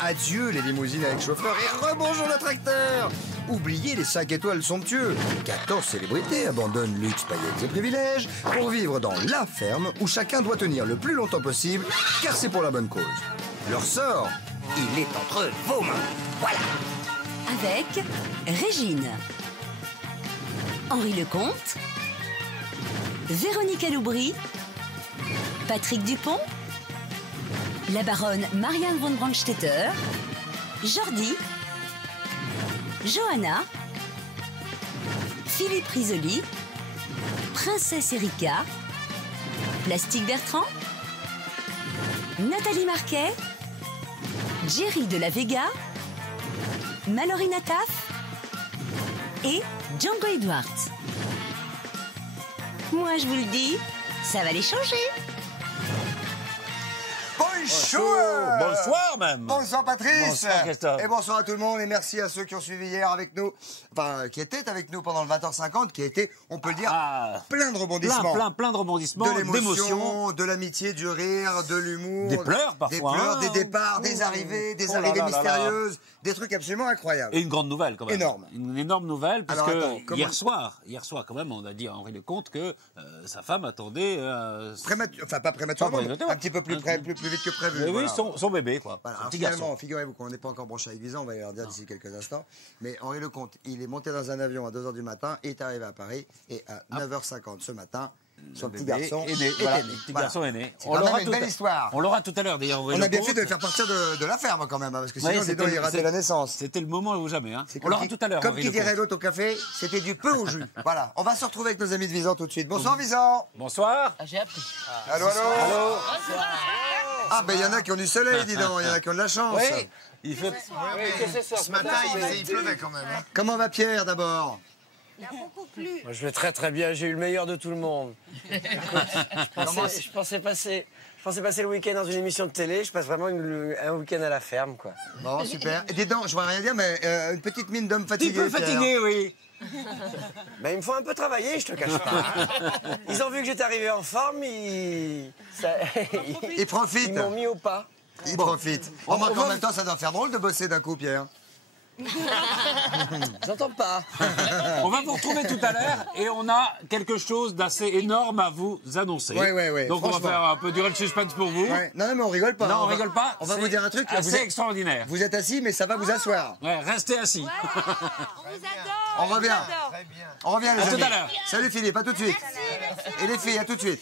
Adieu les limousines avec chauffeur et rebonjour le tracteur. Oubliez les 5 étoiles somptueux. 14 célébrités abandonnent luxe, paillettes et privilèges pour vivre dans la ferme où chacun doit tenir le plus longtemps possible car c'est pour la bonne cause. Leur sort, il est entre vos mains. Voilà. Avec Régine, Henri Lecomte, Véronique Aloubry, Patrick Dupont, la baronne Marianne von Brandstetter, Jordi, Johanna, Philippe Risoli, Princesse Erika, Plastique Bertrand, Nathalie Marquet, Jerry de la Vega, Mallory Nataf et Django Edwards. Moi, je vous le dis, ça va les changer. Bonjour. Bonsoir même. Bonsoir Patrice. Bonsoir Christophe. Et bonsoir à tout le monde et merci à ceux qui ont suivi hier avec nous, enfin qui étaient avec nous pendant le 20h50, qui a été, on peut le dire, plein de rebondissements. Plein de rebondissements, de l'émotion, d'émotions, de l'amitié, du rire, de l'humour. Des pleurs parfois. Des pleurs, des départs, des arrivées, des arrivées mystérieuses, des trucs absolument incroyables. Et une grande nouvelle quand même. Énorme. Une énorme nouvelle parce Alors, que attends, hier soir quand même, on a dit à Henri Lecomte que sa femme attendait... Enfin pas prématurément, mais prématurément. un petit peu plus vite que prévu. Oui, voilà. son bébé quoi. Voilà. Son Alors petit finalement, garçon. figurez-vous qu'on n'est pas encore branché avec Visan, on va y leur dire d'ici quelques instants. Mais Henri Lecomte, il est monté dans un avion à 2h du matin, et est arrivé à Paris, et à 9h50 ce matin, son petit garçon est né. Voilà, Le petit garçon est né. C'est quand même une belle histoire. On l'aura tout à l'heure d'ailleurs. On a bien fait de le faire partir de la ferme quand même, hein, parce que sinon, il ratait la naissance. C'était le moment ou jamais. Hein. C'est On l'aura tout à l'heure. Comme qui dirait l'autre au café, c'était du peu au jus. Voilà, on va se retrouver avec nos amis de Visan tout de suite. Bonsoir Visan. Bonsoir. J'ai appris. Allô. Ah ben il y en a qui ont du soleil, dis donc, il y en a qui ont de la chance. Oui. Il fait... Ce matin, il pleuvait quand même. Hein. Comment va Pierre d'abord? Il a beaucoup plu. Moi, je vais très bien, j'ai eu le meilleur de tout le monde. Je pensais passer le week-end dans une émission de télé, je passe vraiment un week-end à la ferme, quoi. Bon, super. Et des dents, je vois rien dire, mais une petite mine d'homme fatigué. Un peu fatigué, oui. Ben, ils me font un peu travailler, je te cache pas. Ils ont vu que j'étais arrivé en forme, ils profitent. Ils m'ont mis au pas. Ils profitent. Remarque en même temps, ça doit faire drôle de bosser d'un coup, Pierre. J'entends pas. On va vous retrouver tout à l'heure et on a quelque chose d'assez énorme à vous annoncer. Ouais. Donc on va faire un peu durer le suspense pour vous. Ouais. Non, mais on rigole pas. Non, on rigole pas. On va vous dire un truc. Assez extraordinaire. Vous êtes assis, mais ça va vous asseoir. Ouais, restez assis. On vous adore. On revient. Très bien. On revient, les À amis. tout à l'heure. Salut Philippe, à tout de suite. Merci. Et les filles, à tout de suite.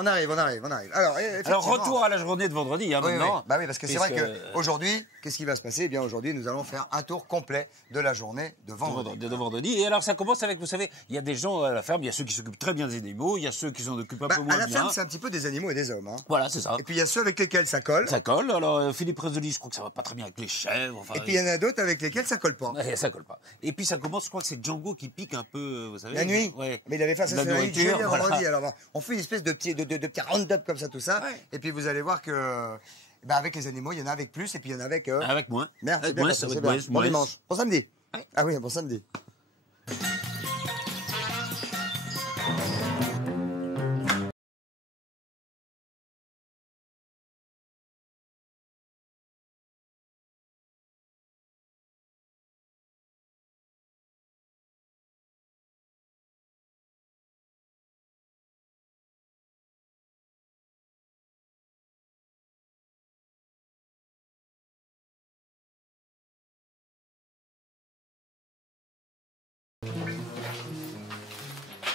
On arrive. Alors, Alors retour à la journée de vendredi, hein, maintenant. Bah oui, parce que c'est vrai qu'aujourd'hui, qu'est-ce qui va se passer? Eh bien, aujourd'hui, nous allons faire un tour complet de la journée de vendredi. De vendredi. Et alors ça commence avec, vous savez, il y a des gens à la ferme, il y a ceux qui s'occupent très bien des animaux, il y a ceux qui s'en occupent un peu moins À la bien. ferme, c'est un petit peu des animaux et des hommes. Hein. Voilà, c'est ça. Et puis il y a ceux avec lesquels ça colle. Ça colle. Alors Philippe Risoli, je crois que ça va pas très bien avec les chèvres. Enfin, Et puis il y en a d'autres avec lesquels ça colle pas. Ouais, ça colle pas. Et puis ça commence, je crois que c'est Django qui pique un peu, vous savez. La nuit. Ouais. Mais il avait fait ça La sur la nuit de jeudi à nourriture, vendredi. voilà. Alors on fait une espèce de petit round-up comme ça, tout ça. Ouais. Et puis vous allez voir que avec les animaux, il y en a avec plus et puis il y en a avec... Avec moins. Merde, c'est Avec bien, moins, c'est ça va être bien. moins. Bon dimanche. Bon samedi. Ouais. Ah oui, bon samedi.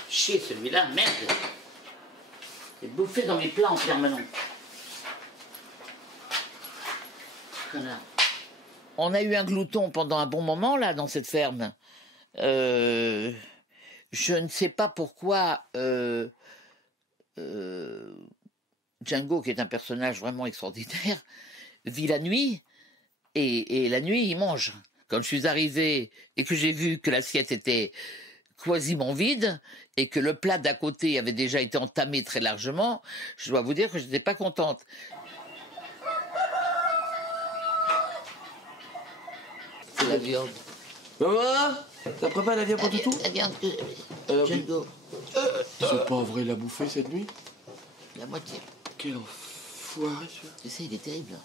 Chier celui-là, merde. C'est bouffé dans mes plats en permanence. Connard. On a eu un glouton pendant un bon moment, là, dans cette ferme. Je ne sais pas pourquoi Django, qui est un personnage vraiment extraordinaire, vit la nuit, et la nuit, il mange. Quand je suis arrivé et que j'ai vu que l'assiette était quasiment vide et que le plat d'à côté avait déjà été entamé très largement, je dois vous dire que je n'étais pas contente. C'est la viande. Maman, t'as préparé la viande pour Toutou? La viande que Django, C'est pas vrai, il a bouffé cette nuit? la moitié. Quel enfoiré, celui-là. Tu sais, il est terrible.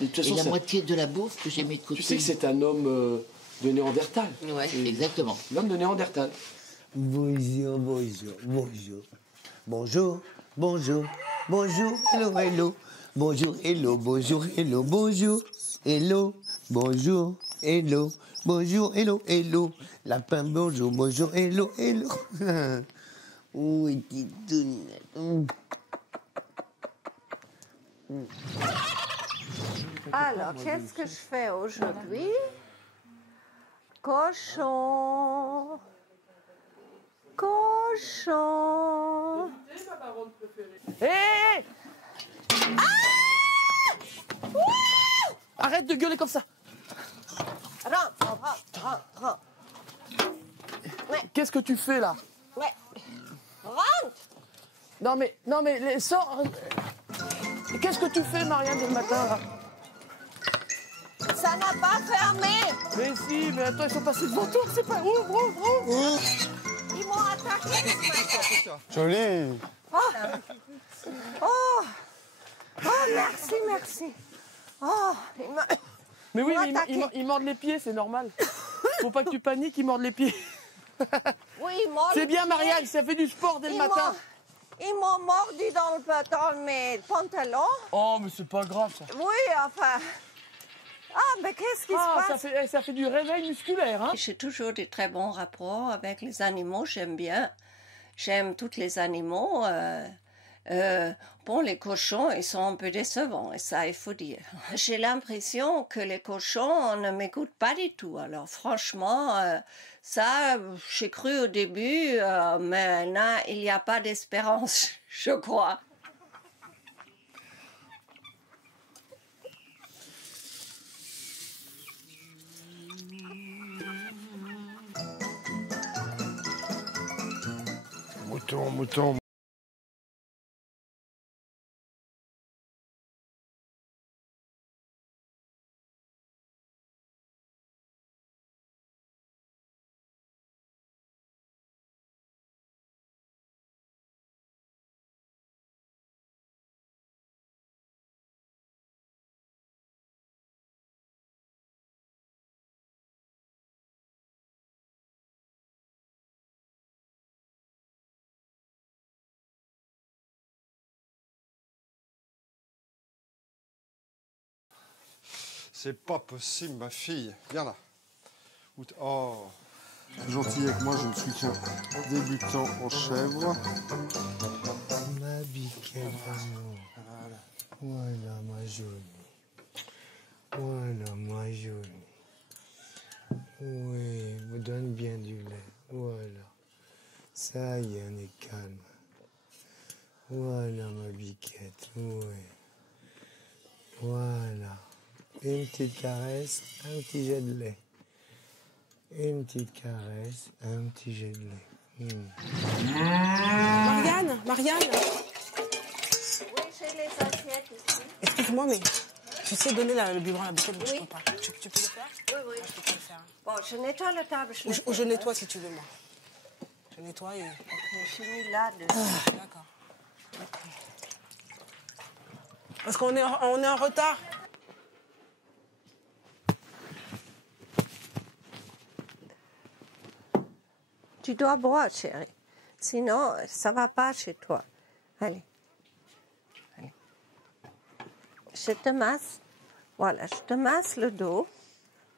De toute Et façon, la ça- moitié de la bouffe que j'ai mis de côté. tu sais que c'est un homme de Néandertal. Ouais, exactement. L'homme de Néandertal. Bonjour, bonjour, bonjour. Bonjour, bonjour, bonjour, hello, hello. Bonjour, hello, bonjour, hello, bonjour, hello, bonjour, hello, bonjour, hello, hello. Lapin, bonjour, bonjour, hello, hello. Oui, petite. Alors, qu'est-ce que je fais aujourd'hui? Cochon. Cochon. Hé Arrête de gueuler comme ça. Rentre. Qu'est-ce que tu fais là? Ouais. Rentre. Non mais sors. Qu'est-ce que tu fais, Marianne, le matin là? Ça n'a pas fermé. Mais si, mais attends, ils sont passés devant toi, c'est pas ouvre. Ils m'ont attaqué ce matin. Joli. Oh, merci. Oh, Mais oui, Ils m'ont mais attaqué. ils mordent les pieds, c'est normal. Faut pas que tu paniques, ils mordent les pieds. oui, ils m'ont. C'est bien, Marianne, ça fait du sport dès le matin. Ils m'ont mordu dans mes pantalons. Oh, mais c'est pas grave ça. Oui, enfin. Ah, mais qu'est-ce qui se passe? Ça fait du réveil musculaire, hein. J'ai toujours des très bons rapports avec les animaux, j'aime bien. J'aime tous les animaux. Bon, les cochons, ils sont un peu décevants, et ça, il faut dire. J'ai l'impression que les cochons ne m'écoutent pas du tout. Alors, franchement, ça, j'ai cru au début, mais là, il n'y a pas d'espérance, je crois. Mouton. C'est pas possible, ma fille. Viens là. Oh, gentil avec moi, je ne suis qu'un débutant en chèvre. Ma biquette d'amour. Voilà ma jolie. Voilà ma jolie. Oui, me donne bien du lait. Voilà. Ça y est, on est calme. Voilà ma biquette. Oui. Voilà. Une petite caresse, un petit jet de lait. Une petite caresse, un petit jet de lait. Marianne. Oui, j'ai les assiettes ici. Excuse-moi, mais tu sais donner le biberon à la bouteille, mais je peux pas. Tu peux le faire? Oui. Je peux pas le faire. Bon, je nettoie la table. Ou je nettoie si tu veux, moi. Je nettoie et... Je suis mis là. D'accord. Parce qu'on est en retard. Tu dois boire, chérie. Sinon, ça va pas chez toi. Allez. Je te masse. Voilà, je te masse le dos.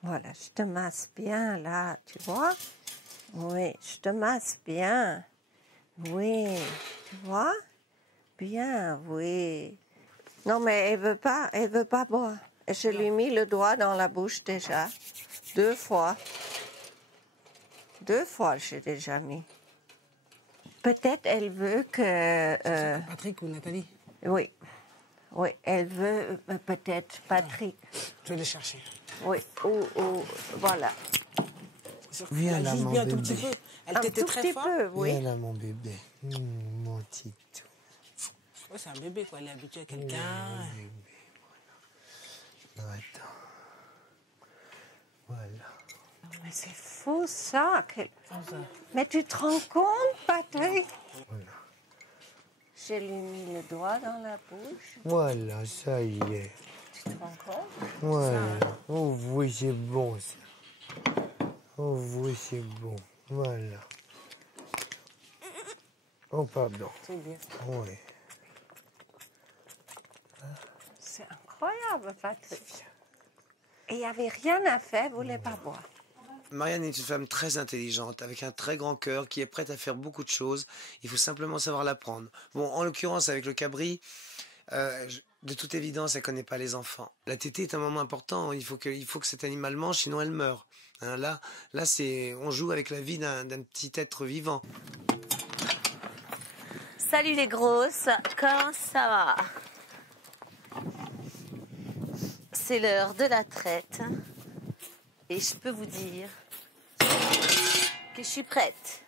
Voilà, je te masse bien là, tu vois? Oui, je te masse bien. Oui, tu vois? Bien, oui. Non, mais elle veut pas boire. Et je lui ai mis le doigt dans la bouche déjà. 2 fois. 2 fois, j'ai déjà mis. Peut-être elle veut que... Patrick ou Nathalie? Oui. Oui, elle veut peut-être Patrick. Je vais les chercher. Oui, ou voilà. Viens là, Juste mon bien un bébé. tout petit peu. Elle Un t'était tout très petit fort. peu, oui. Viens là, mon bébé. Mon petit tout. Ouais, c'est un bébé, quoi. Elle est habituée à quelqu'un. Non, attends. Voilà. Mais c'est fou ça. Mais tu te rends compte, Patrick? Voilà. Je lui ai mis le doigt dans la bouche. Voilà, ça y est. Tu Encore. Voilà. Oh oui, c'est bon ça. Oh oui, c'est bon. Voilà. Oh, pardon. C'est bien. Oui. C'est incroyable, Patrick. Et il n'y avait rien à faire, vous ne voulez pas boire. Marianne est une femme très intelligente, avec un très grand cœur, qui est prête à faire beaucoup de choses. Il faut simplement savoir l'apprendre. Bon, en l'occurrence, avec le cabri, de toute évidence, elle ne connaît pas les enfants. La tétée est un moment important. Il faut que cet animal mange, sinon elle meurt. Hein, là, on joue avec la vie d'un petit être vivant. Salut les grosses, comment ça va? C'est l'heure de la traite. Et je peux vous dire que je suis prête.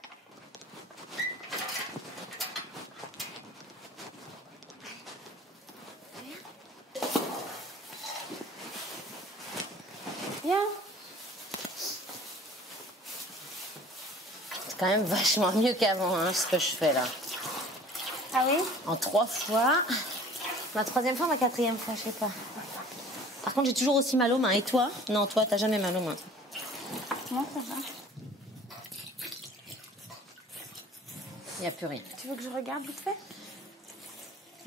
Viens. C'est quand même vachement mieux qu'avant, hein, ce que je fais là. Ah oui? En 3 fois. Ma 3e fois, ma 4e fois, je sais pas. Par contre, j'ai toujours aussi mal aux mains. Et toi? Non, toi, t'as jamais mal aux mains. Non, ça va. Il n'y a plus rien. Tu veux que je regarde vite fait?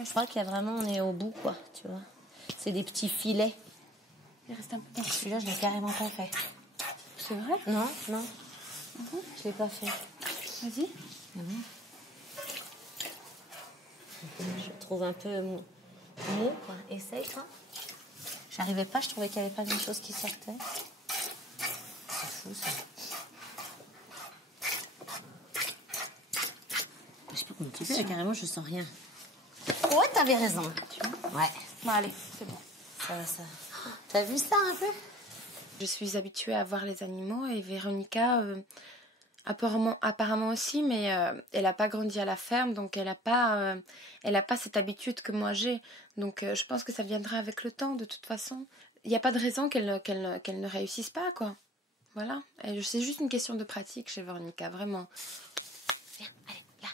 Je crois qu'il y a vraiment, on est au bout, quoi, tu vois. C'est des petits filets. Il reste un peu. Celui-là, je l'ai carrément pas fait. C'est vrai? Non, non. Je l'ai pas fait. Vas-y. Je trouve un peu mou, quoi. Essaye, toi. J'arrivais pas, je trouvais qu'il n'y avait pas grand-chose qui sortait. C'est fou, ça. Je sais pas comment tu fais, là, carrément, je sens rien. Ouais, t'avais raison. Ouais. Bon, allez, c'est bon. Ça va, ça. T'as vu ça, un peu? Je suis habituée à voir les animaux et Véronica, apparemment aussi, mais elle n'a pas grandi à la ferme, donc elle n'a pas cette habitude que moi j'ai. Donc je pense que ça viendra avec le temps, de toute façon. Il n'y a pas de raison qu'elle ne réussisse pas, quoi. Voilà. C'est juste une question de pratique chez Véronica, vraiment. Viens, allez, là.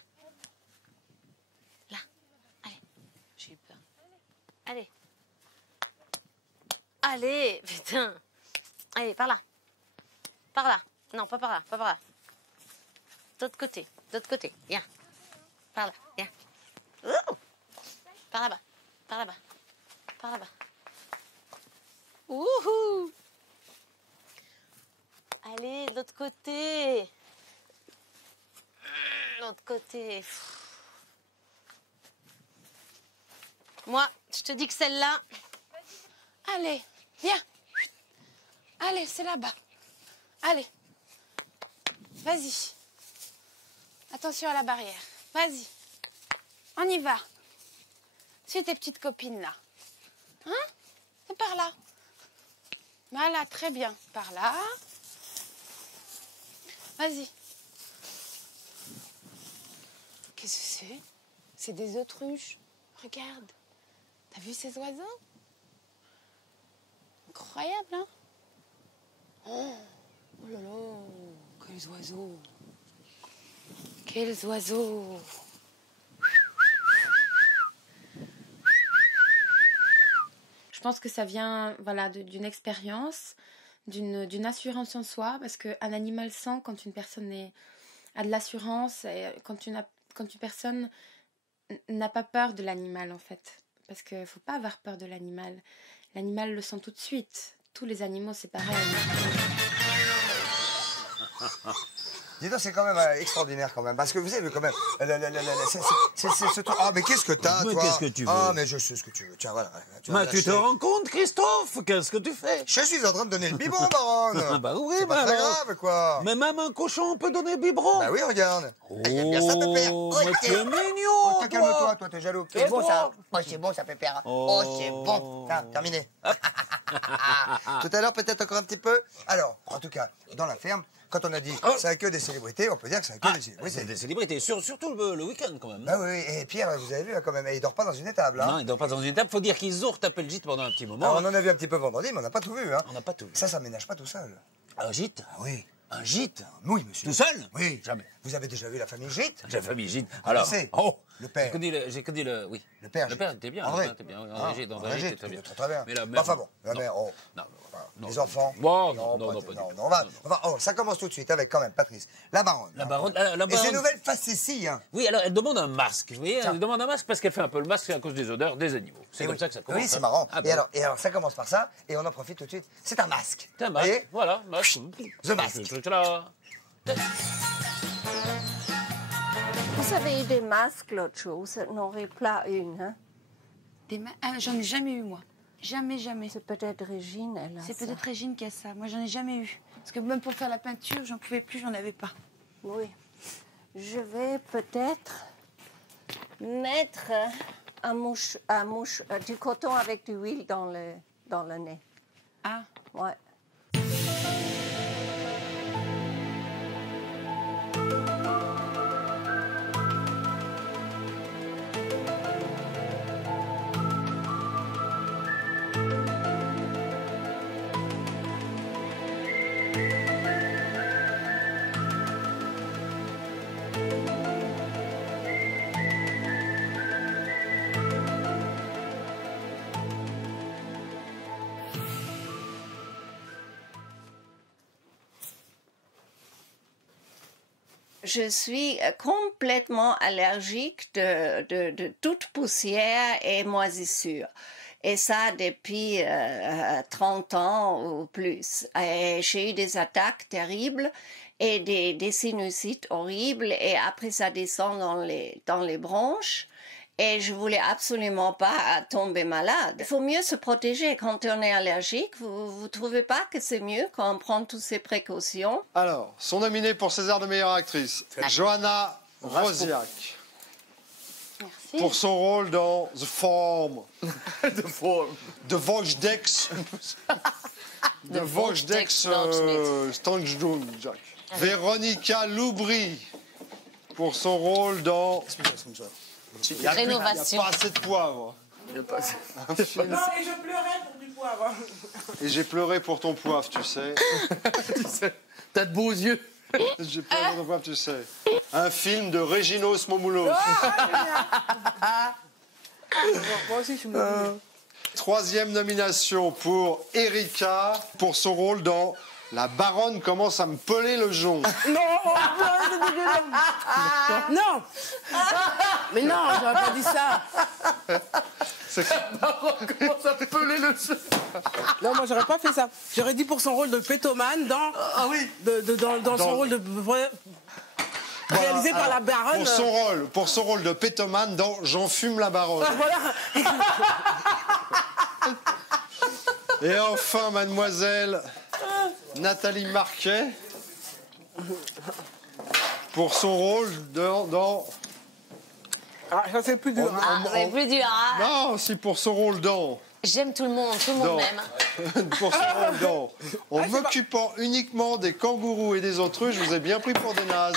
Là. Allez. J'ai eu peur. Allez. Allez, putain. Allez, par là. Par là. Non, pas par là, pas par là. D'autre côté, viens. Par là, viens. Ouh. Par là-bas, par là-bas, par là-bas. Ouhou. Allez, de l'autre côté. L'autre côté. Moi, je te dis que celle-là... Allez, viens. Allez, c'est là-bas. Allez. Vas-y. Attention à la barrière. Vas-y. On y va. Suis tes petites copines là. Hein? C'est par là. Voilà, très bien. Par là. Vas-y. Qu'est-ce que c'est? C'est des autruches. Regarde. T'as vu ces oiseaux? Incroyable, hein? Oh là là, quels oiseaux! Quels oiseaux! Je pense que ça vient, voilà, d'une expérience, d'une assurance en soi, parce qu'un animal sent quand une personne a de l'assurance, et quand une personne n'a pas peur de l'animal, en fait. Parce qu'il ne faut pas avoir peur de l'animal. L'animal le sent tout de suite. Tous les animaux, c'est pareil. Dis donc, c'est quand même extraordinaire quand même, parce que vous avez vu quand même, c'est ce truc. Ah, mais qu'est-ce que t'as, toi? Mais qu'est-ce que tu veux? Ah, mais je sais ce que tu veux. Tiens, voilà. Mais tu te rends compte, Christophe? Qu'est-ce que tu fais? Je suis en train de donner le biberon, baronne. Ah bah oui, c'est pas très grave, quoi. Mais même un cochon peut donner le biberon. Bah oui, regarde. Il aime bien ça, Pépère. Oh, mais tu es mignon, calme-toi, toi, t'es jaloux. C'est bon, ça. Oh, c'est bon, ça, Pépère. Oh, c'est bon. Tiens, terminé. Tout à l'heure, peut-être encore un petit peu. Alors, en tout cas, dans la ferme, quand on a dit c'est un que des célébrités, on peut dire que c'est un que des célébrités. C'est des célébrités, surtout le week-end quand même. Bah oui, et Pierre, vous avez vu quand même, il dort pas dans une étable. Hein. Non, il dort pas dans une étable. Faut dire qu'ils ont retapé le gîte pendant un petit moment. Alors, on en a vu un petit peu vendredi, mais on n'a pas tout vu. Hein. On n'a pas tout vu. Ça ménage pas tout seul. Un gîte? Ah oui. Un gîte? Oui, monsieur. Tout seul? Oui. Jamais. Vous avez déjà vu la famille Gîte? La famille Gîte. Alors, le père. J'ai connu le, oui. Le père. Le père était bien. André. Le père était bien. Oui, André Gîte, André Gîte, très bien. très bien. Mais la mère, enfin bon, la mère, les enfants. Bon, non, pas du tout. Ça commence tout de suite avec quand même Patrice. La baronne. La baronne. Et ses nouvelles facéties, hein. Oui, alors elle demande un masque. Vous voyez, elle demande un masque parce qu'elle fait un peu le masque à cause des odeurs des animaux. C'est comme ça que ça commence. Oui, c'est marrant. Ah, et alors, ça commence par ça, et on en profite tout de suite. C'est un masque. C'est un masque. Voilà, masque. The Mask. Ce truc-là. Vous avez eu des masques l'autre jour, vous n'en aurez pas une, hein? J'en ai jamais eu, moi. Jamais. C'est peut-être Régine, elle a ça. C'est peut-être Régine qui a ça. Moi, j'en ai jamais eu. Parce que même pour faire la peinture, j'en pouvais plus, j'en avais pas. Oui. Je vais peut-être mettre du coton avec de l'huile dans le nez. Ah. Ouais. Je suis complètement allergique de toute poussière et moisissure. Et ça depuis 30 ans ou plus. Et j'ai eu des attaques terribles et des sinusites horribles. Et après, ça descend dans les bronches. Et je voulais absolument pas tomber malade. Il faut mieux se protéger quand on est allergique. Vous trouvez pas que c'est mieux quand on prend toutes ces précautions? Alors, sont nominées pour César de meilleure actrice Johanna Rosiak. Merci. Pour son rôle dans The Form. De Voždex. De Voždex Stanjak. Véronica Loubry. Pour son rôle dans... Il n'y a pas assez de poivre. Non, et je pleurais pour du poivre. Et j'ai pleuré pour ton poivre, tu sais. T'as de beaux yeux. J'ai pleuré pour ton poivre, tu sais. Un film de Reginos Momoulos. Moi aussi, je suis mourue. Troisième nomination pour Erika, pour son rôle dans La baronne commence à me peler le jonc. Non. Mais non, j'aurais pas dit ça. La baronne commence à me peler le jonc. Non, moi, j'aurais pas fait ça. J'aurais dit pour son rôle de pétomane dans... Ah oui. Dans son rôle de... réalisé par la baronne. Pour son rôle de pétomane dans J'en fume la baronne. Voilà. Et enfin, mademoiselle Nathalie Marquet, pour son rôle dans... Ah, ça c'est plus dur. C'est plus dur, hein? Non, si pour son rôle dans... J'aime tout le monde m'aime. Pour son rôle dans... En m'occupant uniquement des kangourous et des autruches, je vous ai bien pris pour des nazes.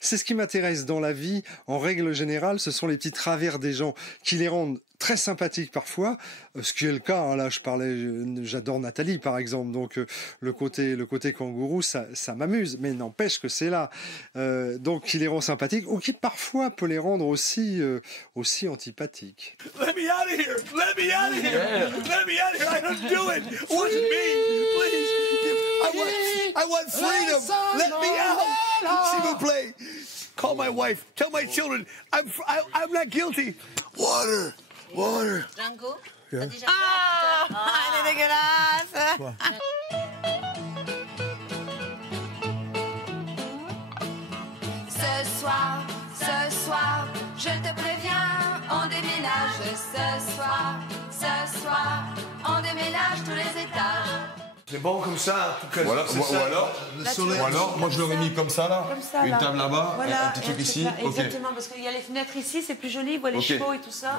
C'est ce qui m'intéresse dans la vie, en règle générale, ce sont les petits travers des gens qui les rendent très sympathiques parfois, ce qui est le cas, hein, là j'adore Nathalie par exemple, donc le côté kangourou, ça m'amuse, mais n'empêche que c'est là, donc qui les rend sympathiques, ou qui parfois peut les rendre aussi antipathiques. Let me out of here! Let me out of here! Yeah. Let me out of here! I don't do it! What's me? Please! I want freedom! Let me out! S'il vous plaît! Call my wife. Tell my children I'm not guilty. Water! Water! Django? Yeah. Elle est dégueulasse! Quoi? Ce soir, je te préviens, on déménage. Ce soir, on déménage tous les étages. C'est bon comme ça, en tout cas. Voilà, ou alors, moi je l'aurais mis comme ça là, Comme ça, une là. table là-bas, Voilà, un petit truc ici. là, Ok. exactement, parce qu'il y a les fenêtres ici, c'est plus joli, voit les Ok. chevaux et tout ça.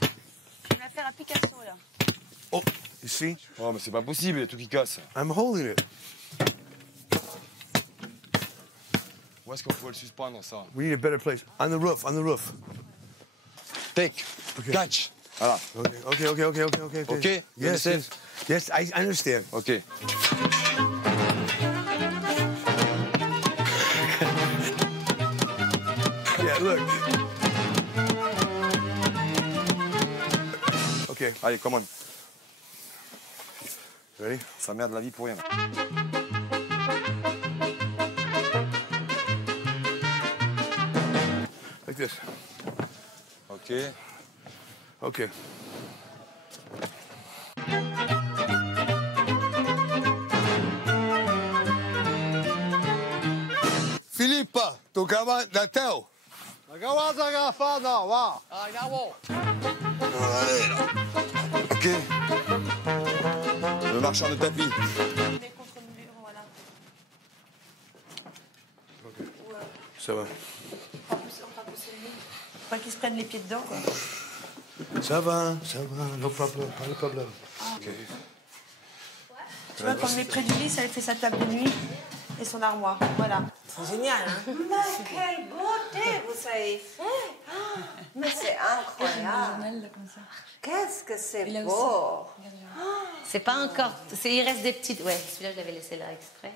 Je vais la faire à Picasso, là. Oh, you see? Oh, mais c'est pas possible, il y a tout qui casse. I'm holding it. Où est-ce qu'on pourrait le suspendre ça? We need a better place. On the roof, on the roof. Take, catch. Voilà. Okay. Ok? Yes, I understand. Ok. Yeah, look. Ok. Allez, come on. Ready? Ça merde la vie pour rien. Like this. Ok. Okay. Philippe, tocava Natal. Ok. Le marchand de tapis. Ça va. Pas qu'ils se prennent les pieds dedans, quoi. Ça va, no problem, pas de problème. Ok. Tu vois, quand on le met près du lit, ça lui fait sa table de nuit et son armoire. Voilà. C'est génial, hein? Mais quelle beauté vous avez fait! Ah, mais c'est incroyable! Qu'est-ce que c'est beau! C'est pas encore. Il reste des petites. Ouais, celui-là, je l'avais laissé là exprès.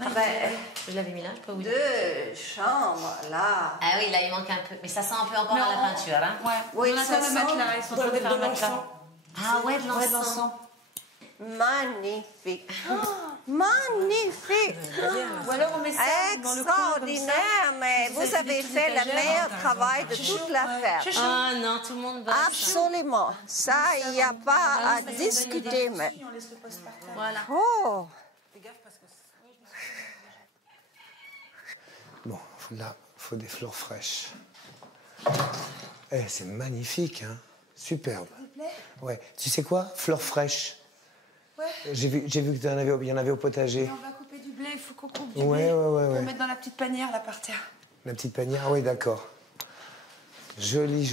Ah ben, Je l'avais mis là, je sais pas où il est. 2 chambres, là. Ah oui, là, il manque un peu. Mais ça sent un peu encore la peinture, hein? Ouais. Oui, On ça attend le sent matelas. Ils sont en train de faire le matelas. Ah ouais, de l'encens. Magnifique. Magnifique. Ou alors on met ça dans le coin comme ça. Extraordinaire, mais vous avez fait le meilleur travail de toute la ferme. Ah non, tout le monde va. Absolument. Ça, il n'y a pas à discuter. Mais... On laisse le poste par terre. Voilà. Oh! Bon, faut des fleurs fraîches. Eh, c'est magnifique, hein. Superbe. Ça te plaît? Ouais. Tu sais quoi? Fleurs fraîches. Ouais. J'ai vu qu'il y en avait au potager. Et on va couper du blé, il faut qu'on coupe du blé. Ouais. Pour mettre dans la petite panière, là, par terre. La petite panière, ah oui, d'accord. Joli.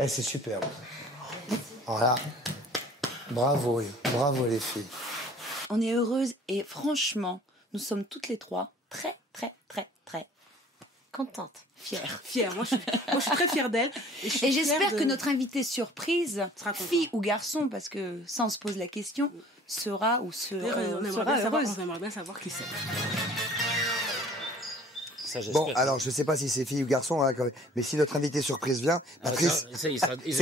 Eh, c'est superbe. Alors là, bravo les filles. On est heureuses et franchement, nous sommes toutes les trois très Contente. fières. Moi, je suis très fière d'elle. Et j'espère que notre invité surprise, fille ou garçon, parce que ça, on se pose la question, sera ou sera heureuse. On aimerait bien savoir qui c'est. Ça, j'espère. Bon, alors, je sais pas si c'est fille ou garçon, hein, mais si notre invité surprise vient, Patrice, c'est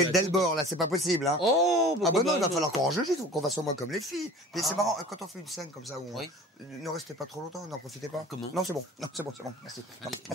le Delbord, là, c'est pas possible. Hein. Oh, ah bah non, il va falloir qu'on range, il faut qu'on fasse au moins comme les filles. Mais c'est marrant, quand on fait une scène comme ça, où ne restez pas trop longtemps, n'en profitez pas. Comment? Non, c'est bon, merci.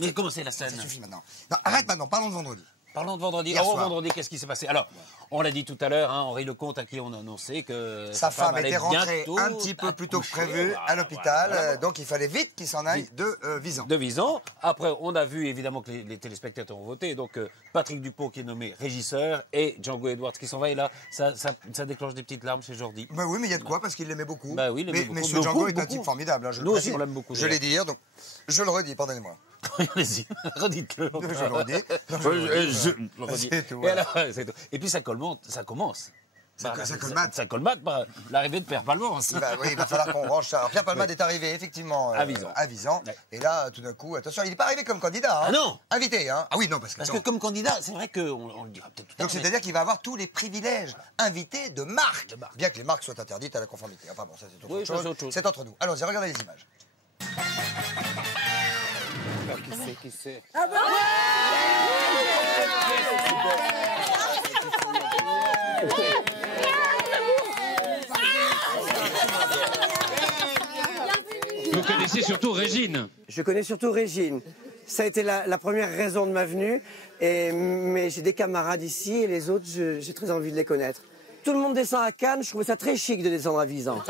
Mais comment c'est la scène? Ça suffit maintenant. Non, arrête maintenant, parlons de vendredi. Parlons de vendredi. Hier soir. Vendredi, qu'est-ce qui s'est passé? Alors, on l'a dit tout à l'heure, hein, Henri Lecomte, à qui on a annoncé que sa femme allait était rentrée bientôt un petit peu plus tôt que prévu à l'hôpital, donc il fallait vite qu'il s'en aille de Visan. De Visan. Après, on a vu évidemment que les téléspectateurs ont voté. Donc, Patrick Dupont qui est nommé régisseur et Django Edwards qui s'en va. Et là, ça déclenche des petites larmes chez Jordi. Bah oui, mais il y a de quoi parce qu'il l'aimait beaucoup. Bah oui, il l'aimait mais beaucoup. ce Django est un type formidable. Hein, Nous aussi, on l'aime beaucoup. Je l'ai dit hier, donc je le redis, pardonnez-moi. Allez-y, redites-le. Je le redis. Je le redis. C'est tout, Et, alors, c'est tout. Et puis ça commence. Ça colmate par l'arrivée de Pierre Palmade. Oui, il va falloir qu'on range ça. Alors, Pierre Palmade est arrivé effectivement à Visan. Ouais. Et là, tout d'un coup, attention, il n'est pas arrivé comme candidat. Hein. Ah non. Invité, hein. Ah oui, non, parce que comme candidat, c'est vrai qu'on le dira peut-être tout à l'heure. Donc c'est-à-dire qu'il va avoir tous les privilèges invités de marque. Bien que les marques soient interdites à la conformité. Enfin bon, ça c'est autre chose. C'est entre nous. Allons-y, regardez les images. Qui c'est Ah bah Vous connaissez surtout Régine. Je connais surtout Régine. Ça a été la première raison de ma venue, mais j'ai des camarades ici et les autres, j'ai très envie de les connaître. Tout le monde descend à Cannes, je trouvais ça très chic de descendre à Visan.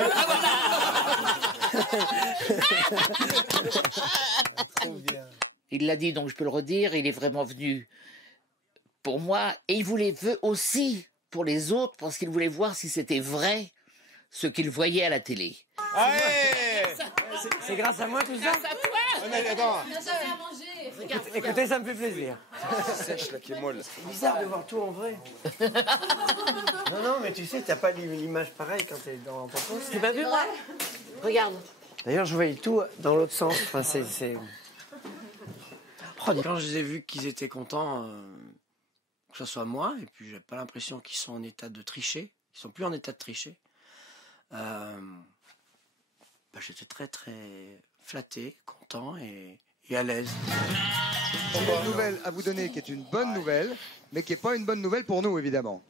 Il l'a dit, donc je peux le redire, il est vraiment venu pour moi, et il voulait aussi pour les autres, parce qu'il voulait voir si c'était vrai ce qu'il voyait à la télé. C'est grâce à moi tout ça? Grâce à toi. Écoutez, ça me fait plaisir. Sèche là qui est molle. C'est bizarre de voir tout en vrai. Non, mais tu sais, t'as pas l'image pareille quand t'es dans ton poste. Tu m'as vu, moi? Regarde. D'ailleurs, je voyais tout dans l'autre sens. Enfin, c'est... Oh, quand je les ai vus qu'ils étaient contents, que ce soit moi, et puis j'ai pas l'impression qu'ils sont en état de tricher, ils sont plus en état de tricher. J'étais très très flatté, content et à l'aise. J'ai une nouvelle à vous donner qui est une bonne nouvelle, mais qui n'est pas une bonne nouvelle pour nous, évidemment.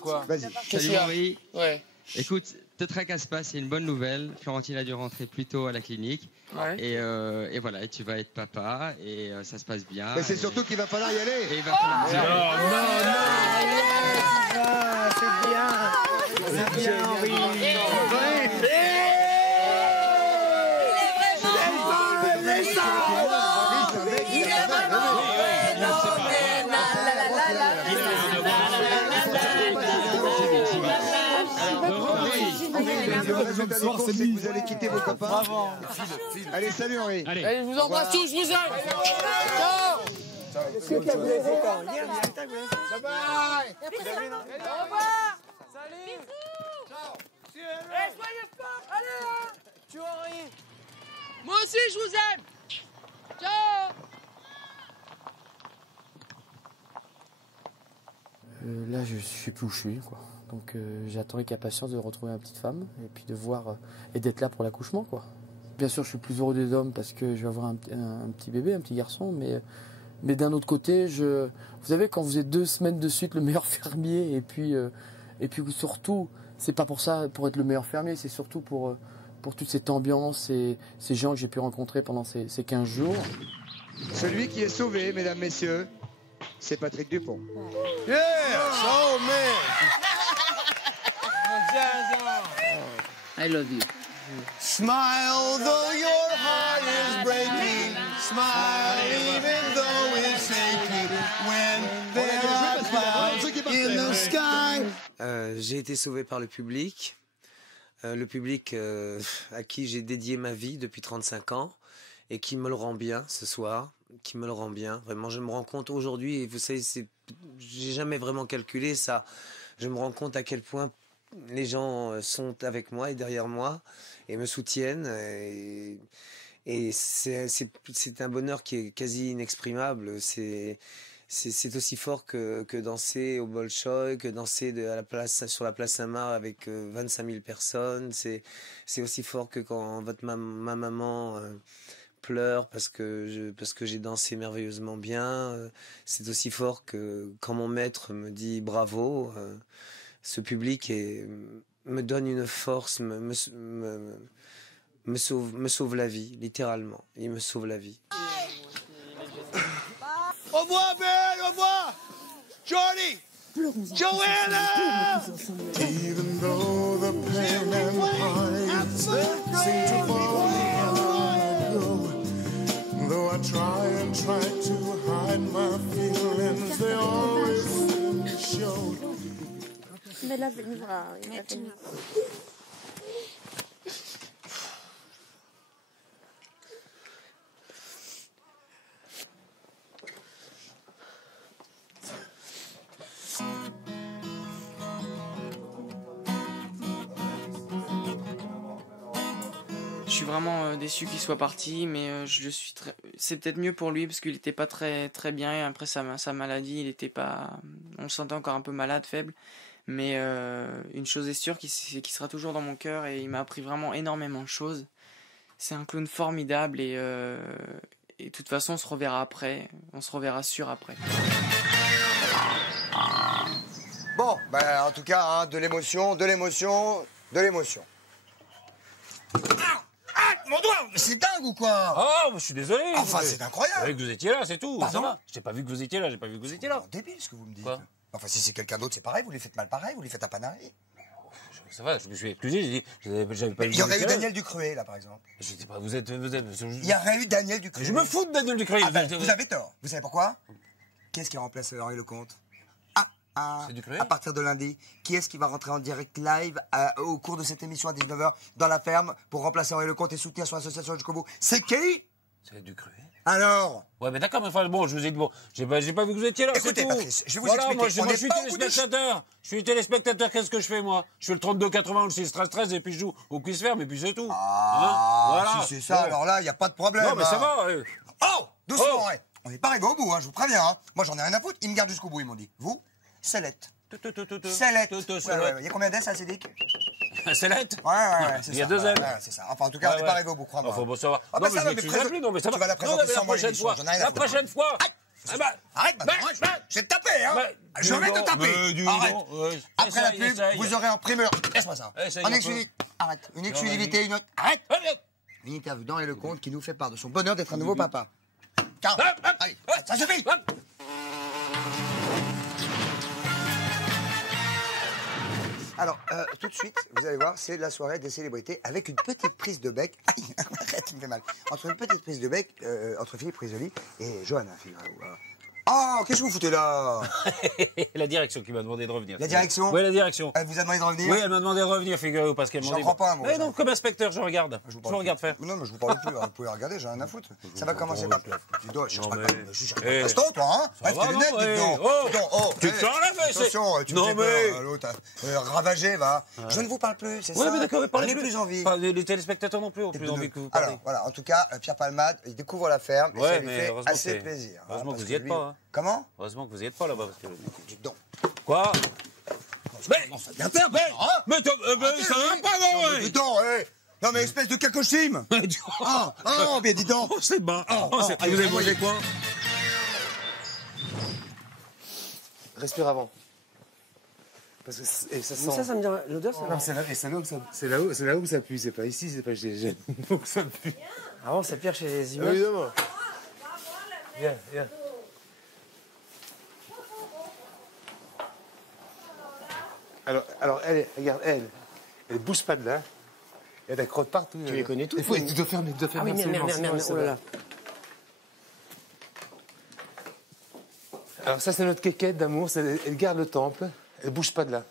Quoi? Vas-y. Salut Henri. Ouais. Écoute, te tracasse pas, c'est une bonne nouvelle. Florentine a dû rentrer plus tôt à la clinique. Ouais. Et voilà, et tu vas être papa et ça se passe bien. Mais c'est surtout qu'il va falloir y aller. Et il va falloir C'est bien. C'est bien, Henri. Le résultat des courses, c'est que vous allez quitter vos copains. Allez, salut Henri. Allez, je vous embrasse tous, je vous aime. Ciao. C'est qui a voulu faire quand? Bye bye. Au revoir. Salut. Ciao. Soyez forts. Allez là. Tu Henri. Moi aussi, je vous aime. Ciao. Là, je sais plus où je suis, quoi. Donc j'attends avec impatience de retrouver ma petite femme et puis de voir et d'être là pour l'accouchement, quoi. Bien sûr, je suis plus heureux des hommes parce que je vais avoir un petit bébé, un petit garçon, mais d'un autre côté, vous savez, quand vous êtes 2 semaines de suite le meilleur fermier et puis surtout, c'est pas pour ça, pour être le meilleur fermier, c'est surtout pour toute cette ambiance et ces gens que j'ai pu rencontrer pendant ces 15 jours. Celui qui est sauvé, mesdames, messieurs, c'est Patrick Dupont. Yeah! Oh, man! I love you. Smile though your heart is breaking. Smile even though it's aching. When there are clouds in the sky. J'ai été sauvé par le public à qui j'ai dédié ma vie depuis 35 ans et qui me le rend bien ce soir, qui me le rend bien. Vraiment, je me rends compte aujourd'hui, et vous savez, j'ai jamais vraiment calculé ça. Je me rends compte à quel point les gens sont avec moi et derrière moi et me soutiennent. Et c'est un bonheur qui est quasi inexprimable. C'est aussi fort que danser au Bolchoï, que danser sur la place Saint-Marc avec 25 000 personnes. C'est aussi fort que quand ma maman pleure parce que j'ai dansé merveilleusement bien. C'est aussi fort que quand mon maître me dit bravo. Ce public me donne une force, me sauve la vie, littéralement. Il me sauve la vie. Au revoir, Ben! Au revoir! Jordy! Joanna! Even though the pain and pride seem to fall though I try and try to hide my feelings, they always show. Mais là, il va. Je suis vraiment déçu qu'il soit parti, mais je suis c'est peut-être mieux pour lui parce qu'il était pas très très bien. Et après sa maladie, il était pas, on le sentait encore un peu malade, faible. Mais une chose est sûre, c'est qu'il sera toujours dans mon cœur et il m'a appris vraiment énormément de choses. C'est un clown formidable et de toute façon on se reverra après, on se reverra sûr après. Bon, en tout cas, hein, de l'émotion. Ah, mon doigt, mais c'est dingue ou quoi? Oh, je suis désolé. Enfin, c'est incroyable. J'ai vu que vous étiez là, c'est tout. Pardon? Ça va. Je n'ai pas vu que vous étiez là, j'ai pas vu que vous étiez là. C'est débile ce que vous me dites. Quoi? Enfin, si c'est quelqu'un d'autre, c'est pareil, vous les faites mal pareil, vous les faites à Panari. Ça va, je me suis excusé, j'ai dit, j'avais pas vu. Il y aurait eu Daniel Ducruet, là, par exemple. Je sais pas, vous êtes. Il y aurait eu Daniel Ducruet. Je me fous de Daniel Ducruet. Vous avez tort. Vous savez pourquoi? Qui est-ce qui remplace Henri Lecomte? À partir de lundi, qui est-ce qui va rentrer en direct live au cours de cette émission à 19h dans la ferme pour remplacer Henri Lecomte et soutenir son association jusqu'au bout? C'est qui? C'est Ducruet. Alors? Ouais, mais d'accord, mais enfin, bon, je vous ai dit, bon, j'ai pas vu que vous étiez là. Écoutez, tout. Patrice, je vais vous voilà, expliquer. Moi, je suis téléspectateur. Je suis téléspectateur, qu'est-ce que je fais, moi? Je fais le 32-80 ou le 6-13-13 et puis je joue au quiz ferme et puis c'est tout. Voilà. Si c'est ça, alors là, il n'y a pas de problème. Non, mais ça va. Oh! Doucement, ouais. On n'est pas arrivé au bout, hein, je vous préviens. Hein. Moi, j'en ai rien à foutre. Ils me gardent jusqu'au bout, ils m'ont dit. Vous, sellette. Sellette. Il y a combien d'S à Cédric? Sellette? Ouais, c'est ça. Il y a 2 L. Ouais, c'est ça. Enfin, en tout cas, on n'est pas arrivé au bout, crois-moi. Faut bon savoir. Ah, Non, bah, mais ça je va, m'excuserai plus, non, mais ça va. Tu vas la Non, présenter mais sans moi, prochaine l'émission, fois. j'en ai rien à La foutre. prochaine fois. Arrête maintenant, je vais te taper, hein. Je vais te taper. Arrête. Après la pub, vous aurez en primeur. Laisse-moi ça. En exclusivité. Arrête. Une exclusivité, une autre. Arrête. Une interview dans Et Lecomte qui nous fait part de son bonheur d'être un nouveau papa. Car. Allez, ça suffit. Alors, tout de suite, vous allez voir, c'est la soirée des célébrités avec une petite prise de bec. Aïe, arrête, il me fait mal. Entre une petite prise de bec entre Philippe Risoli et Johanna. Oh, qu'est-ce que vous foutez là? La direction qui m'a demandé de revenir. La direction? Oui, la direction. Elle vous a demandé de revenir? Oui, elle m'a demandé de revenir, figurez-vous, parce qu'elle m'a J'en dit... crois pas, moi. Mais non, comme inspecteur, je regarde. Je vous regarde faire. Non, mais je vous parle plus, vous pouvez regarder, j'ai rien à foutre. Ça va commencer par... Dis donc, je cherche pas je cherche pas de baston, toi, hein? Reste tes lunettes, dis donc. Oh, tu te t'enlèves, attention, tu me fais peur, l'autre. Ravagé, va. Je ne vous parle plus, c'est ça? Oui, mais d'accord, mais parlez plus. plus envie. Les téléspectateurs non plus ont plus envie que vous parliez. Alors, voilà, en tout cas, Pierre Palmade, il découvre la ferme et ça lui fait assez plaisir. Heureusement que vous y êtes pas. Comment? Heureusement que vous y êtes pas là-bas. Dites donc. Quoi? Mais ça vient faire, mais ça va pas, non, dis donc, non, mais espèce de cacochime. Oh, bien dis donc. Oh, c'est bas. Vous avez mangé quoi? Respire avant. Parce que ça sent. Ça me dit l'odeur, ça. Non, c'est là où ça pue. C'est pas ici, c'est pas chez les jeunes. Donc ça pue. Ah bon, c'est pire chez les humains. Évidemment. Viens. Alors regarde, elle bouge pas de là. Il y a des crottes partout. Tu les connais toutes? Tu dois fermer. Ah oui, merde, oh là là. Alors ça, c'est notre quéquette d'amour. Elle garde le temple. Elle bouge pas de là.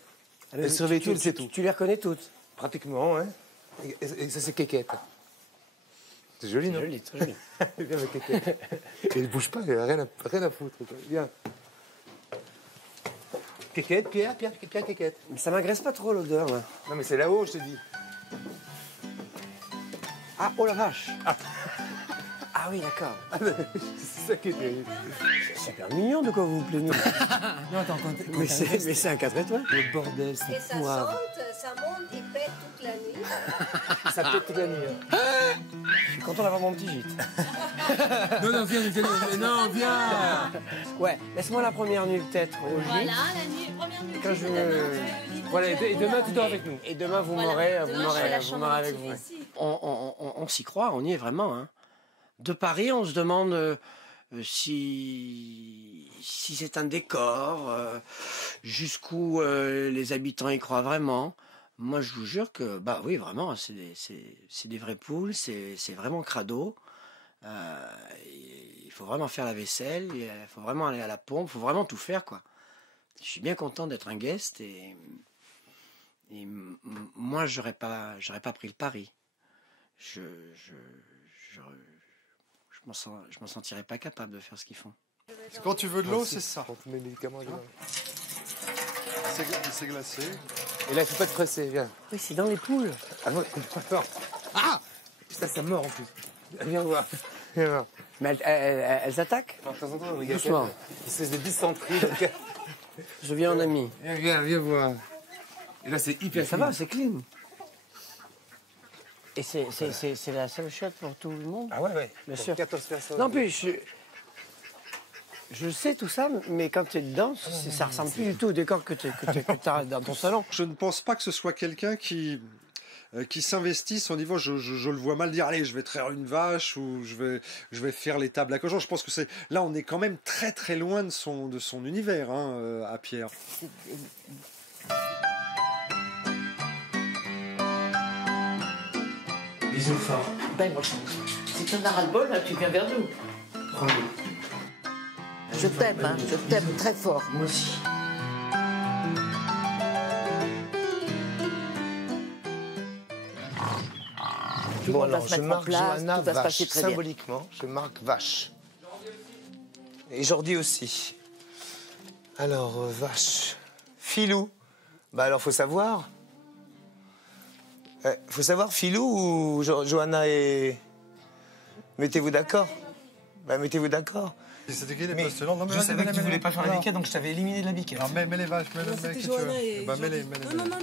Elle surveille tout, elle sait tout. Tu les reconnais toutes? Pratiquement, hein. Et ça, c'est quéquette. C'est joli, non? Joli, très joli. Viens, ma quéquette. Elle bouge pas, elle a rien à foutre. Viens. Quéquette, Pierre, Quéquette. Mais ça m'agresse pas trop l'odeur, là. Non, mais c'est là-haut, je te dis. Ah, oh la vache. Ah oui, d'accord. C'est ça qui est terrible. C'est super mignon, de quoi vous vous plaignez. Non, attends, mais c'est un 4 étoiles. Le bordel, c'est pourrave. Ça monte et pète toute la nuit. Ça pète toute la nuit. Je suis content d'avoir mon petit gîte. Non, viens. Ouais, laisse-moi la première nuit peut-être au gîte. Voilà, la nuit, première nuit. Quand je... Voilà, et demain tu dors avec nous. Et demain vous m'aurez avec vous. On s'y croit, on y est vraiment. Hein. De Paris, on se demande si c'est un décor, jusqu'où les habitants y croient vraiment. Moi, je vous jure que, bah oui, vraiment, c'est des vraies poules, c'est vraiment crado. Il faut vraiment faire la vaisselle, il faut vraiment aller à la pompe, il faut vraiment tout faire, quoi. Je suis bien content d'être un guest et moi, j'aurais pas pris le pari. Je m'en sentirais pas capable de faire ce qu'ils font. Quand tu veux de l'eau, c'est ça. Quand tu mets les médicaments, c'est glacé. Et là, il faut pas te presser, viens. Oui, c'est dans les poules. Ah non, attends. Ah putain, ça mord en plus. Viens voir. Viens voir. Mais elles attaquent? De temps en temps, doucement. C'est de dysenterie. Je viens en ami. Viens voir. Et là, c'est hyper. Ça va, c'est clean. Et c'est la seule chiotte pour tout le monde? Ah ouais. Bien sûr. 14 personnes. Non, puis je sais tout ça, mais quand tu es dedans, ça ressemble plus du tout au décor que tu as dans ton salon. Je ne pense pas que ce soit quelqu'un qui s'investisse au niveau, je le vois mal dire, allez, je vais traire une vache ou je vais faire les tables à cochon. Je pense que là, on est quand même très très loin de son univers, hein, à Pierre. Bisous fort. Ben, moi, si tu en as ras-le-bol, là, tu viens vers nous. Prends-le. Je t'aime, hein, je t'aime très fort. Moi aussi. Bon, alors, je marque Johanna vache. Symboliquement, je marque vache. Et Jordi aussi. Alors, vache. Filou. Bah alors, faut savoir. Faut savoir, Filou ou Johanna et... Mettez-vous d'accord. Bah, mettez-vous d'accord. C'était qui les postes? Non, Je savais que tu voulais pas faire la biquette, donc je t'avais éliminé de la biquette. Non, mets les vaches, mets le mec que tu veux. Bah, mets-les.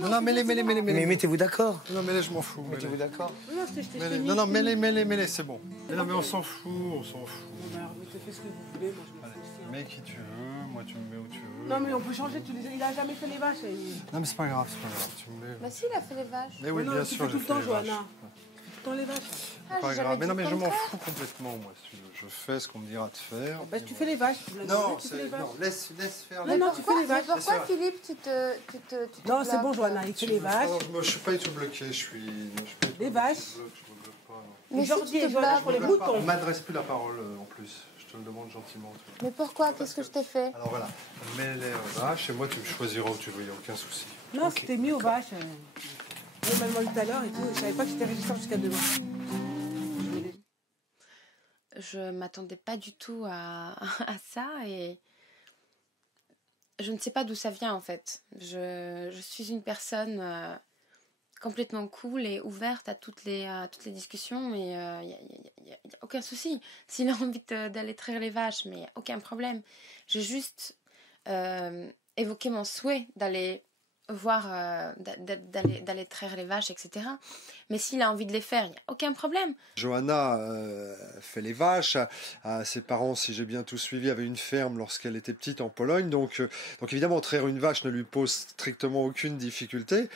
Non, mets-les. Mais mettez-vous d'accord. Non, mets-les, je m'en fous. Mettez-vous d'accord. Non, mets-les, c'est bon. Non, mais on s'en fout. Fais ce que vous voulez, moi je me fous aussi. Mets qui tu veux, moi tu me mets où tu veux. Non, mais on peut changer, il a jamais fait les vaches. Non, mais c'est pas grave, tu me mets. Bah si, il a fait les vaches. Mais oui, bien sûr, tout le temps, Johanna. Tout le temps les vaches. C'est pas grave. Mais non, mais je m'en fous complètement, moi, si tu veux. Je fais ce qu'on me dira de faire. Bah, tu fais les vaches. Non, laisse faire les vaches. Non, tu fais les vaches. Pourquoi, Philippe, tu te Non, c'est bon, Johanna, il fait les vaches. Je suis pas du tout bloqué, je suis. Les vaches. Mais Jordi et Johanna pour les moutons. On m'adresse plus la parole en plus. Je te le demande gentiment. Mais pourquoi? Qu'est-ce que je t'ai fait? Alors voilà, mets les vaches et moi tu me choisiras où tu veux, il n'y a aucun souci. Non, c'était mis aux vaches. On m'a demandé tout à l'heure et tout. Je savais pas que j'étais régisseur jusqu'à demain. Je m'attendais pas du tout à ça et je ne sais pas d'où ça vient en fait. Je suis une personne complètement cool et ouverte à toutes les discussions et il n'y a aucun souci. S'il a envie d'aller traire les vaches, mais aucun problème. J'ai juste évoqué mon souhait d'aller voir, d'aller traire les vaches, etc. Mais s'il a envie de les faire, il n'y a aucun problème. Johanna fait les vaches. Ses parents, si j'ai bien tout suivi, avaient une ferme lorsqu'elle était petite en Pologne. Donc évidemment, traire une vache ne lui pose strictement aucune difficulté.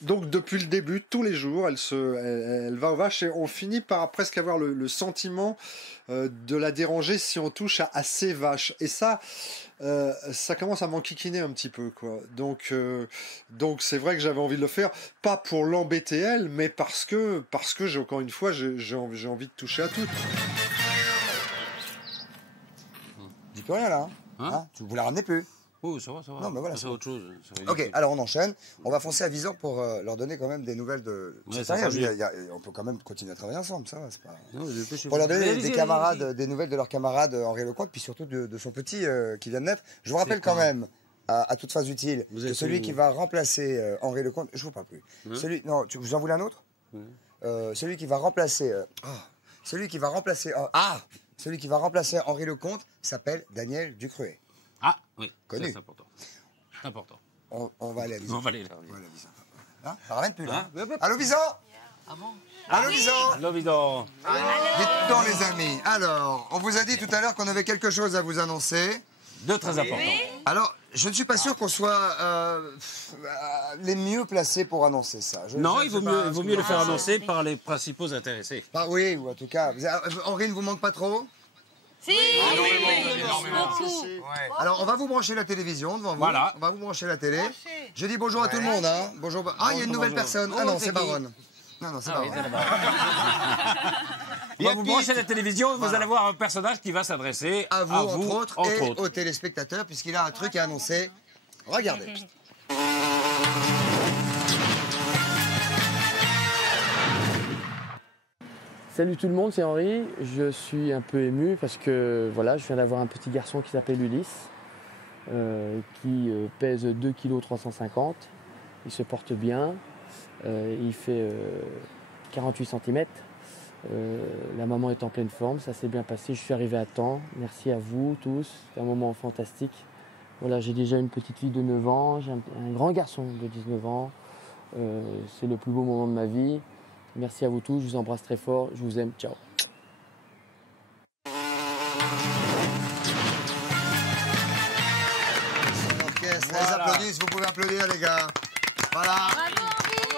Donc depuis le début, tous les jours, elle va aux vaches et on finit par presque avoir le sentiment de la déranger si on touche à ses vaches. Et ça commence à m'enquiquiner un petit peu, quoi. Donc c'est vrai que j'avais envie de le faire, pas pour l'embêter elle, mais parce que encore une fois, j'ai envie de toucher à tout. Dis plus rien là. Hein vous la ramenez plus. Oh, ça va. Non, mais voilà, c'est autre chose. Ok, alors on enchaîne. On va foncer à Visor pour leur donner quand même des nouvelles de. Ouais, on peut quand même continuer à travailler ensemble, ça va. C'est pas. Non, pour leur donner des camarades, des nouvelles de leurs camarades Henri Lecomte, puis surtout de son petit qui vient de naître. Je vous rappelle quand même, à toute phase utile, que celui qui va remplacer Henri Lecomte, je vous parle plus. Non, vous en voulez un autre? Celui qui va remplacer. Celui qui va remplacer Henri Lecomte s'appelle Daniel Ducruet. Ah, oui, connu. C'est important. C'est important. On va aller à Visor. On va aller là. Hein, ça ramène plus là. Allô Visor. Allô Visor. Allô Visor. Dites donc les amis. Alors, on vous a dit tout à l'heure qu'on avait quelque chose à vous annoncer. De très important. Alors, je ne suis pas sûr qu'on soit les mieux placés pour annoncer ça. Non, il vaut mieux le faire annoncer par les principaux intéressés. Oui, ou en tout cas, Henri ne vous manque pas trop? Si, beaucoup. Alors, on va vous brancher la télévision devant vous. Voilà. On va vous brancher la télé. Je dis bonjour à tout le monde. Hein. Bonjour. Ah, il y a une nouvelle personne. Ah non, c'est Baronne. Non, c'est Baronne. On va vous brancher la télévision et vous allez voir un personnage qui va s'adresser à vous, entre autres, et aux téléspectateurs, puisqu'il a un truc à annoncer. Regardez. Salut tout le monde, c'est Henri. Je suis un peu ému parce que voilà, je viens d'avoir un petit garçon qui s'appelle Ulysse, qui pèse 2,350 kg. Il se porte bien, il fait 48 cm. La maman est en pleine forme, ça s'est bien passé, je suis arrivé à temps. Merci à vous tous, c'est un moment fantastique. Voilà, j'ai déjà une petite fille de 9 ans, j'ai un grand garçon de 19 ans. C'est le plus beau moment de ma vie. Merci à vous tous, je vous embrasse très fort, je vous aime, ciao. L'orchestre, les applaudissent, vous pouvez applaudir les gars. Voilà.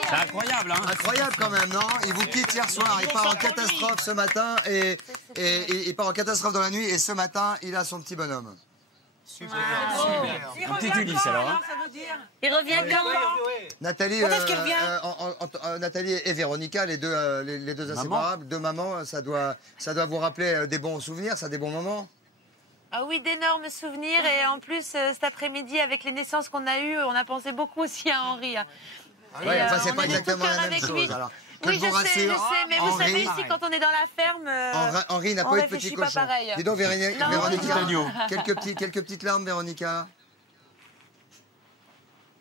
C'est incroyable, hein? Incroyable quand même, non? Il vous quitte hier soir, il part en catastrophe ce matin et il part en catastrophe dans la nuit et ce matin, il a son petit bonhomme. Super. Un petit Ulysse alors. Hein? Il revient quand? Nathalie, Nathalie et Véronica, les deux inséparables, deux mamans, ça doit vous rappeler des bons souvenirs, ça, des bons moments? Ah oui, d'énormes souvenirs et en plus cet après-midi avec les naissances qu'on a eues, on a pensé beaucoup aussi à Henri. Oui, enfin c'est pas exactement la même chose. Alors, oui, je sais, mais vous savez ici quand on est dans la ferme, Henri n'a pas eu de petit cochon. Pareil. Dis donc Véronica, quelques petites larmes Véronica.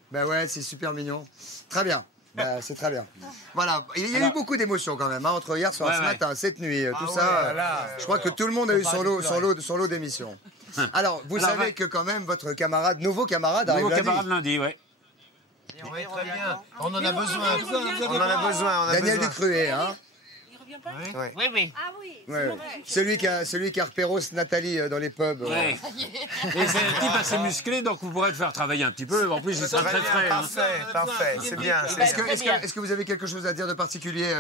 Ben ouais, c'est super mignon. Très bien. Bah, c'est très bien. Voilà, il y a eu beaucoup d'émotions quand même, hein, entre hier soir, ce matin, cette nuit, tout ça. Je crois que tout le monde a eu son lot d'émissions. Alors, vous savez que quand même votre camarade, nouveau camarade arrive lundi. Nouveau camarade lundi, oui. Oui, très bien. On en a besoin. On en a besoin. Daniel Ducruet, hein. Oui. Ah oui. Ouais. Celui qui a repéré Nathalie dans les pubs. Ouais. Et c'est un type assez musclé, donc vous pourrez le faire travailler un petit peu. En plus, il sera très frais. Parfait, c'est bien. Est-ce que vous avez quelque chose à dire de particulier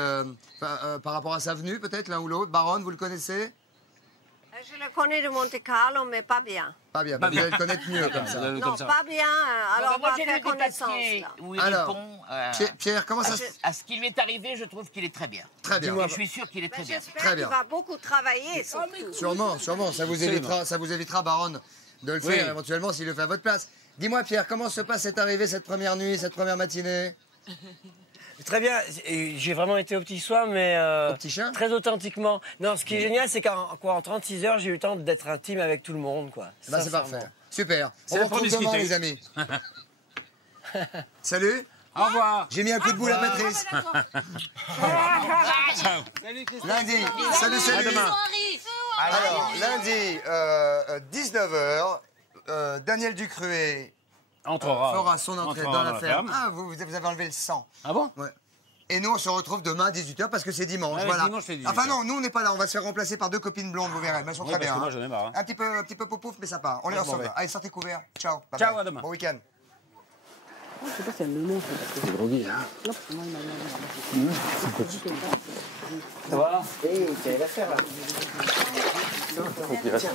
par rapport à sa venue, peut-être, l'un ou l'autre? Baronne, vous le connaissez? Je le connais de Monte Carlo, mais pas bien. Pas bien, vous allez le connaître mieux comme ça. Non, pas bien, alors on va faire connaissance. Où il Alors, répond, Pierre, comment ça à ce qui lui est arrivé, je trouve qu'il est très bien. Très bien. Et je suis sûr qu'il est très bien. Très bien. Il va beaucoup travailler, surtout. Sûrement, ça vous évitera, Baronne, de le faire éventuellement s'il le fait à votre place. Dis-moi, Pierre, comment se passe cette arrivée, cette première nuit, cette première matinée? Très bien, j'ai vraiment été au petit soin, mais très authentiquement. Non, ce qui est génial, c'est qu'en 36 heures, j'ai eu le temps d'être intime avec tout le monde, quoi. Bah, c'est parfait. Super. On la vous retrouve demain, les amis. Salut. Au revoir. J'ai mis un coup de boule à Patrice. Ciao. Lundi. Salut. À demain. Alors, lundi, 19h, Daniel Ducruet fera son entrée dans la ferme. Ah, vous avez enlevé le sang. Ah bon? Ouais. Et nous, on se retrouve demain à 18h parce que c'est dimanche. Ouais, voilà. dimanche, c'est 18h. Enfin non, nous, on n'est pas là. On va se faire remplacer par 2 copines blondes, vous verrez. Mais elles sont très bien. Moi, j'en ai marre. Un petit peu pouf, mais ça part. On les ensemble. Allez, sortez couverts. Ciao. Bye Ciao, bye. à demain. Bon week-end. Je sais pas si elle me montre. C'est groggy, hein. Non, parce que moi, il m'a Ça va? Hé, quelle est l'affaire là? Il va se